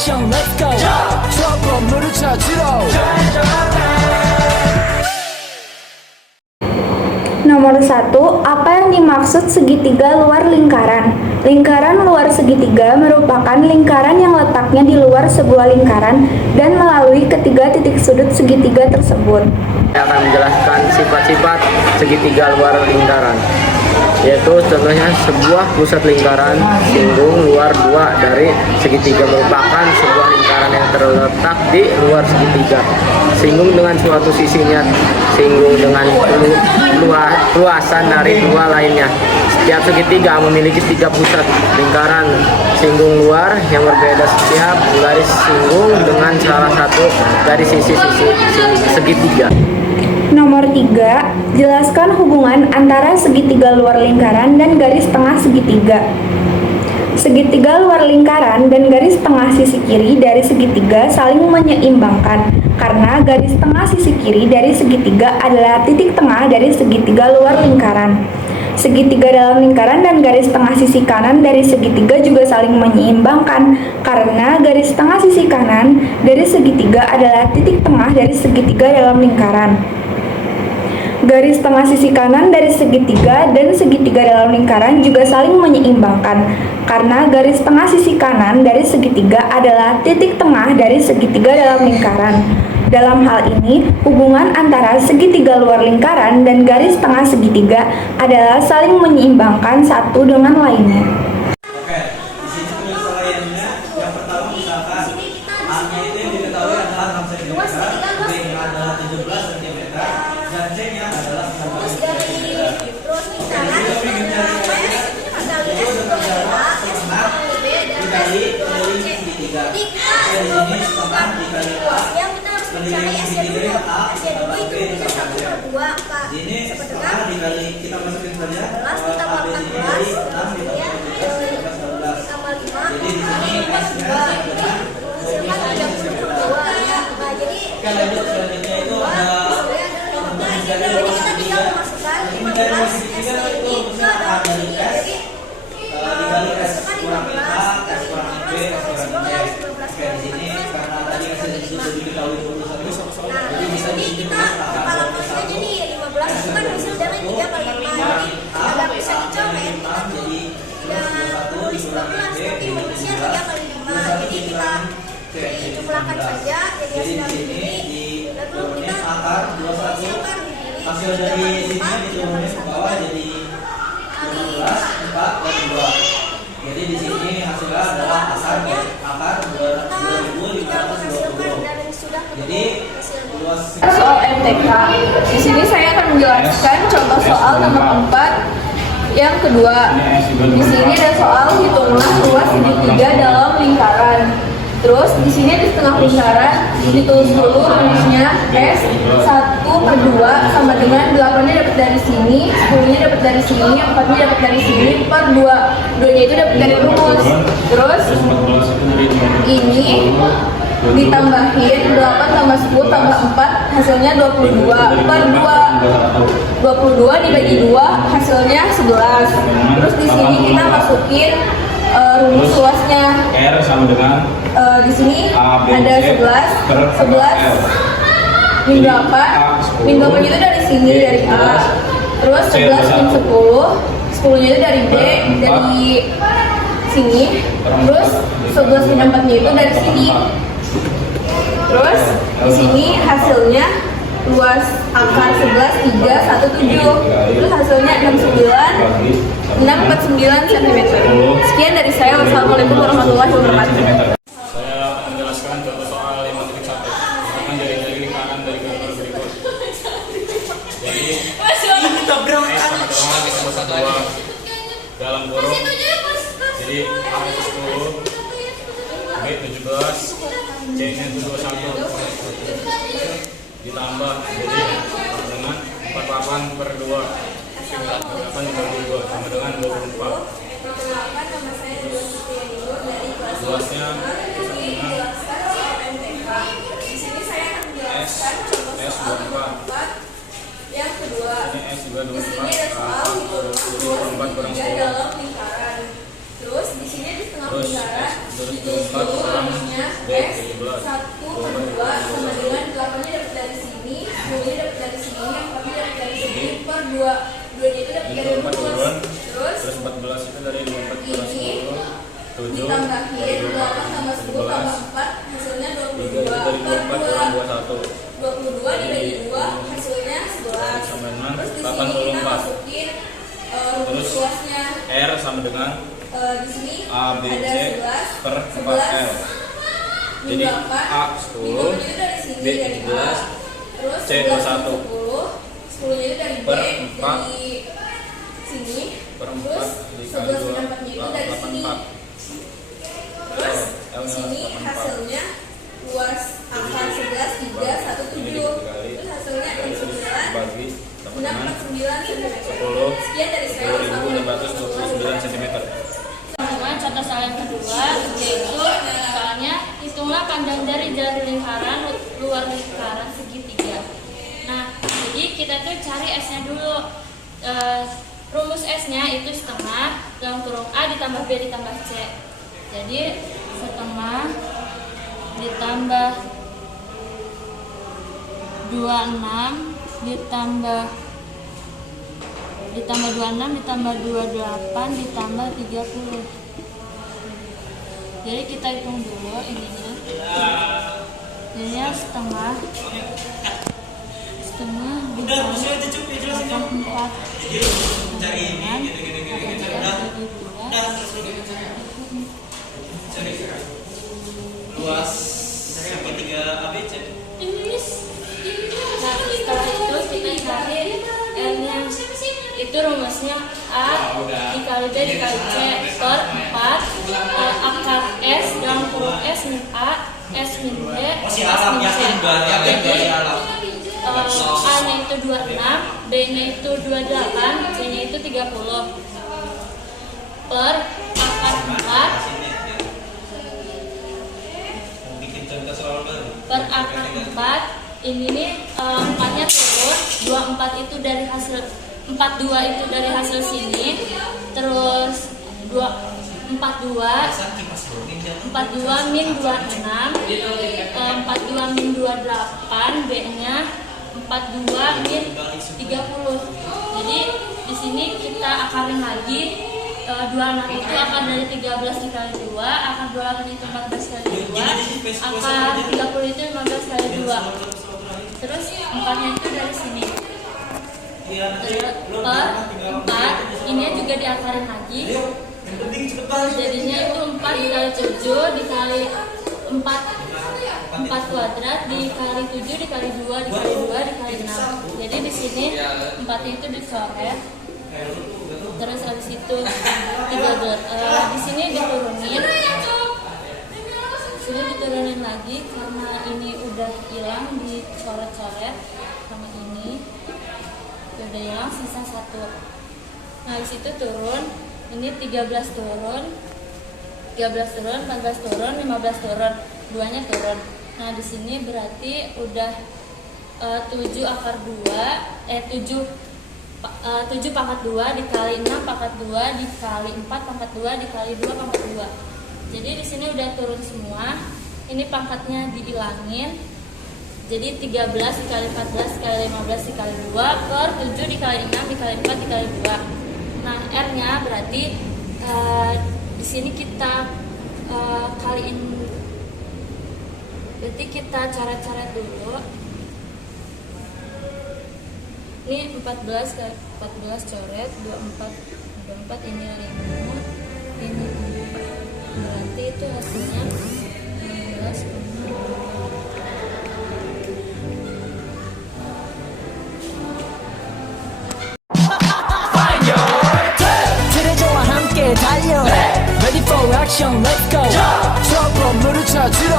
액션 let's go 저 건물을 찾으러 Nomor 1, apa yang dimaksud segitiga luar lingkaran? Lingkaran luar segitiga merupakan lingkaran yang letaknya di luar sebuah lingkaran dan melalui ketiga titik sudut segitiga tersebut. Saya akan menjelaskan sifat-sifat segitiga luar lingkaran, yaitu contohnya sebuah pusat lingkaran singgung luar dua dari segitiga merupakan sebuah lingkaran yang terletak di luar segitiga. Singgung dengan suatu sisinya singgung dengan luasan dari dua lainnya. Setiap segitiga memiliki tiga pusat lingkaran singgung luar yang berbeda. Setiap garis singgung dengan salah satu dari sisi-sisi segitiga. Nomor 3, jelaskan hubungan antara segitiga luar lingkaran dan garis tengah segitiga. Segitiga luar lingkaran dan garis tengah sisi kiri dari segitiga saling menyeimbangkan karena garis tengah sisi kiri dari segitiga adalah titik tengah dari segitiga luar lingkaran. Segitiga dalam lingkaran dan garis tengah sisi kanan dari segitiga juga saling menyeimbangkan karena garis tengah sisi kanan dari segitiga adalah titik tengah dari segitiga dalam lingkaran. Garis tengah sisi kanan dari segitiga dan segitiga dalam lingkaran juga saling menyeimbangkan karena garis tengah sisi kanan dari segitiga adalah titik tengah dari segitiga dalam lingkaran. Dalam hal ini, hubungan antara segitiga luar lingkaran dan garis tengah segitiga adalah saling menyeimbangkan satu dengan lainnya. Oke, di sini tulis lainnya. Yang pertama misalkan A-nya itu yang diketahui adalah 6 cm, B-nya adalah 17 cm, dan C-nya adalah 19 cm. Dikali keliling segitiga. Oke, di sini setengah dikali A. Keliling segitiga A ditambah B ditambah B. Di sini setengah dikali, kita masukin saja A, B ini dari 6 ditambah 17 tambah 19. Jadi di sini hasilnya sama dengan 20 cm. Oke, lanjut selanjutnya itu ada dari luas segitiga. Ini dari luas segitiga itu besar A dari S dikali S kurangi A, S kurangi B, S kurangi C. Oke, di sini karena tadi hasil itu sudah diketahui 21, jadi bisa disini A kurangi 1. S kurangi 1 kurangi A, A kurangi 6 jadi plus 21 dikurangi B jadi 3. Jadi kita jumlahkan saja. Jadi di sini diturunin akar 21. Hasil dari sini diturunin ke bawah jadi 15, 4, dan 2. Jadi di sini hasilnya adalah akar 2520. Jadi luas soal MTK. Di sini saya akan menjelaskan contoh soal nomor 4 yang kedua. Di sini ada soal hitunglah luas segitiga dalam lingkaran. Terus di sini di setengah lingkaran ditulis dulu rumusnya S 1/2 sama dengan 8-nya dapat dari sini, 10-nya dapat dari sini, 4-nya dapat dari sini per 2. 2-nya itu dapat dari rumus. Terus ini ditambahin 8 tambah 10 tambah 4 hasilnya 22 per 2. 22 dibagi 2 hasilnya 11. Terus di sini kita masukin rumus luasnya. R sama dengan di sini A, B, ada C 11 min 8 min 8 itu dari sini dari A. Terus 11 min 10 10-nya itu dari B dari sini. Terus 11 min 4-nya itu dari sini. Terus di sini hasilnya luas akar 11 317. Terus hasilnya 649 cm. Sekian dari saya. Wassalamualaikum warahmatullahi wabarakatuh. saya akan menjelaskan contoh soal 5.1 tentang jari-jari lingkaran dari gambar berikut. Jadi ini tabrakan kita dua dalam kurung. Jadi A itu 10, B 17, C nya 21 ditambah jadi dengan 48 per 2 8 dibagi 2 sama dengan 24. Luasnya S 24. Yang kedua, Ini S juga di sini ada soal hitung 24 kurang 10 dalam lingkaran. Terus di sini di setengah terus lingkaran S ditulis dulu rumusnya R sama dengan Di sini A, B, ada C 11 per 4L. Jadi A 10, itu dari sini B dari 17, A, terus C 21 10 itu dari B, per 4 dari sini, per 4 terus dikali 11 min 4 nya itu dari sini, 84. terus L di nya sini 84. hasilnya luas akar 11 3 1 7, terus hasilnya N 9 bagi 649 cm. 10 Sekian dari saya. 2629 cm. Teman-teman, contoh soal yang kedua yaitu soalnya hitunglah panjang dari jari lingkaran luar lingkaran segitiga. Nah, jadi kita tuh cari S-nya dulu. Rumus S-nya itu setengah dalam kurung A ditambah B ditambah C. Jadi setengah ditambah 26 ditambah 26 ditambah 28 ditambah 30. Jadi kita hitung dulu ininya. Ininya setengah dikali 4 luas segitiga ABC. Nah, setelah itu kita cari N-nya. Itu rumusnya A dikali B dikali C per 4 akar S dalam kurung S min A, S min B, S min C. Jadi A-nya itu 26, B-nya itu 28, C-nya itu 30 per akar 4 Bikin contoh soal baru. per akar 4. Ini nih 4-nya turun, 24 itu dari hasil 42 itu dari hasil sini, terus 42 min 26, 42 min 28, B-nya 42 min 30. Jadi di sini kita akarin lagi. 26 itu akar dari 13 dikali 2, akar 28 itu 14 kali 2, akar 30 itu 15 kali 2. Terus 4-nya itu dari sini. Per 4, ini juga diakarin lagi. Jadinya itu 4 dikali 7 dikali 4 kuadrat dikali 7 dikali 2 dikali 2 dikali 6. Jadi di sini 4 itu dicoret. Terus habis itu 13. Di sini diturunin. Di sini diturunin lagi karena ini udah hilang dicoret-coret sama ini. Udah hilang, sisa 1. Nah, habis itu turun. Ini 13 turun, 13 turun, 14 turun, 15 turun, 2-nya turun. Nah, di sini berarti udah 7 akar 2, 7 pangkat 2 dikali 6 pangkat 2 dikali 4 pangkat 2 dikali 2 pangkat 2. Jadi di sini udah turun semua. Ini pangkatnya dihilangin. Jadi 13 dikali 14 dikali 15 dikali 2 per 7 dikali 6 dikali 4 dikali 2. Nah, R-nya berarti di sini kita kaliin. Berarti kita coret-coret dulu. Ini 14 kali 14 coret 24 ini 5 ini 4. Berarti itu hasilnya 16. 트레저와 함께 달려 Ready for action let's go 트러블 물을 찾으러